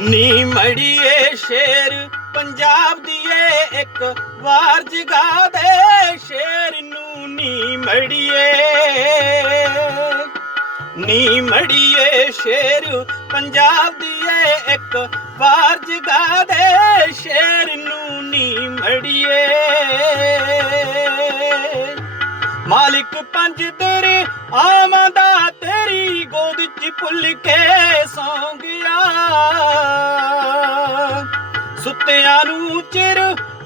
ਨੀ ਮੜੀਏ ਸ਼ੇਰ, ਪੰਜਾਬ ਦੀ ਏ ਇੱਕ ਵਾਰ ਜਗਾ ਦੇ ਸ਼ੇਰ ਨੂੰ ਨੀ ਮੜੀਏ। ਨੀ ਮੜੀਏ ਸ਼ੇਰ, ਪੰਜਾਬ ਦੀਏ ਇੱਕ ਵਾਰ ਜਗਾ ਦੇ ਸ਼ੇਰ ਨੂੰ ਨੀ ਮੜੀਏ। ਮਾਲਿਕ ਪੰਜ ਤੇਰੇ ਆਮਦਾ ਤੇਰੀ ਗੋਦ ਚ ਭੁੱਲ ਕੇ ਸੌ। ਸੁੱਤਿਆਂ ਨੂੰ ਚਿਰ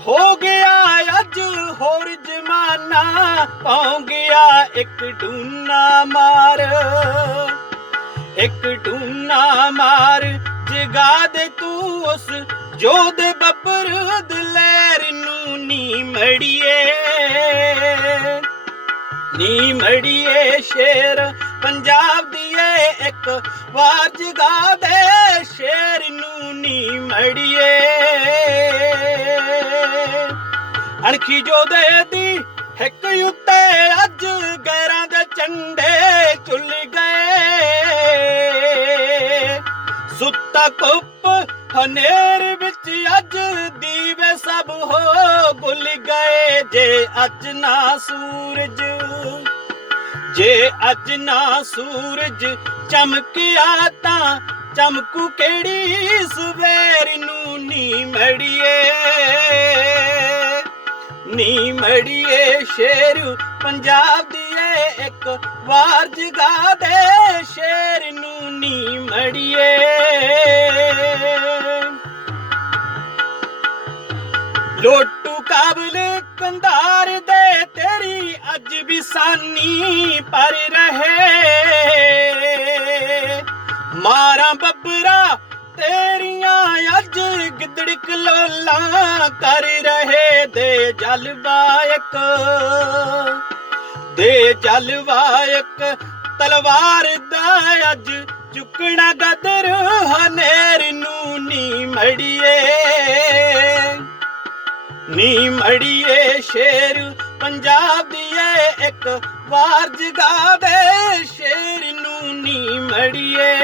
ਹੋ ਗਿਆ, ਅੱਜ ਹੋਰ ਜਮਾਨਾ ਪੌਂ ਗਿਆ, ਇੱਕ ਡੂਨਾ ਮਾਰ। ਇੱਕ ਡੂਨਾ ਮਾਰ, ਜਗਾ ਦੇ ਤੂੰ ਉਸ ਜੋਧ ਬੱਬਰ ਦਲੈਰ ਨੂੰ ਨੀ ਮੜੀਏ ਨੀ ਮੜੀਏ ਸ਼ੇਰ ਪੰਜਾਬ ਦੀ ਏ ਇੱਕ ਵਾਰ ਜਗਾ ਦੇ ਸ਼ੇਰ ਨੂੰ ਨੀ ਮੜੀਏ। ਅਣਖੀ ਜੋ ਦੇ ਦੀ ਇੱਕ ਉੱਤੇ ਅੱਜ ਗੈਰਾਂ ਦੇ ਚੰਡੇ ਚੁੱਲ ਗਏ। ਸੁੱਤਾ ਕੁੱਪ ਹਨੇਰ ਵਿੱਚ ਅੱਜ ਦੀਵੇ ਸਭ ਹੋ ਗੁੱਲ ਗਏ। ਜੇ ਅੱਜ ਨਾ ਸੂਰਜ ਜੇ ਅੱਜ ਨਾ ਸੂਰਜ ਚਮਕਿਆ ਤਾਂ ਚਮਕੂ ਕਿਹੜੀ ਸਵੇਰ ਨੂੰ? ਨੀ ਮੜੀਏ ਨੀ ਮੜੀਏ ਸ਼ੇਰ ਪੰਜਾਬ ਦੀ ਏ, ਇੱਕ ਵਾਰ ਜਗਾ ਦੇ ਸ਼ੇਰ ਨੂੰ ਨੀ ਮੜੀਏ। ਲੋਟੂ ਕਾਬਲ ਕੰਧਾਰ ਦੇ ਅੱਜ ਵੀ ਸਾਨੀ ਪਰ ਰਹੇ। ਮਾਰਾਂ ਬੱਬਰਾ, ਤੇਰੀਆਂ ਅੱਜ ਗਿੱਦੜ ਕਲੋਲਾਂ ਕਰ ਰਹੇ। ਦੇ ਜਲਵਾਇਕ ਦੇ ਜਲਵਾਇਕ ਤਲਵਾਰ ਦਾ ਅੱਜ ਚੁੱਕਣਾ ਗਦਰ ਹਨੇਰ ਨੂੰ ਨੀ ਮੜੀਏ। ਨੀ ਮੜੀਏ ਸ਼ੇਰ ਪੰਜਾਬ ਦੀ ਏ ਇੱਕ ਵਾਰ ਜਗਾ ਦੇ ਸ਼ੇਰ ਨੂੰ ਨੀ ਮੜੀਏ।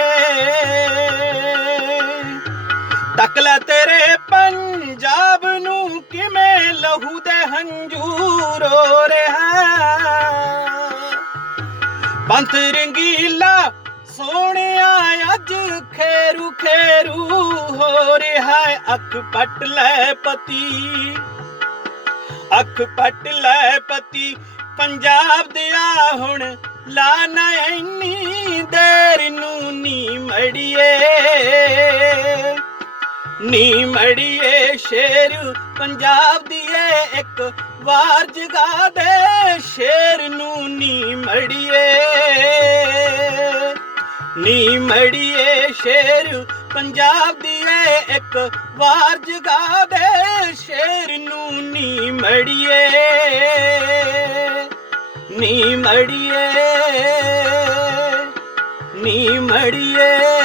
ਤੱਕ ਲੈ ਤੇਰੇ ਪੰਜਾਬ ਨੂੰ, ਕਿਵੇਂ ਲਹੂ ਦੇ ਹੰਝੂ ਰੋ ਰਿਹਾ। ਪੰਥ ਰੰਗੀਲਾ ਸੋਹਣਿਆ, ਅੱਜ ਖੇਰੂ ਖੇਰੂ ਹੋ ਰਿਹਾ ਹੈ, ਅੱਖ ਪੱਟ ਲੈ ਪਤੀ। ਅੱਖ ਪੱਟ ਲੈ ਪਤੀ, ਪੰਜਾਬ ਦਿਆ ਹੁਣ। ਲਾ ਨਾ ਇੰਨੀ ਦੇਰ ਨੂੰ ਨੀ ਮੜੀਏ ਨੀ ਮੜੀਏ ਸ਼ੇਰ, ਪੰਜਾਬ ਦੀਏ ਇੱਕ ਵਾਰ ਜਗਾ ਦੇ। ਸ਼ੇਰ ਨੂੰ ਨੀ ਮੜੀਏ ਨੀ ਮੜੀਏ ਸ਼ੇਰ, ਪੰਜਾਬ ਦੀਏ ਇੱਕ ਵਾਰ ਜਗਾ ਦੇ। ਨੀ ਮੜੀਏ ਨੀ ਮੜੀਏ ਨੀ ਮੜੀਏ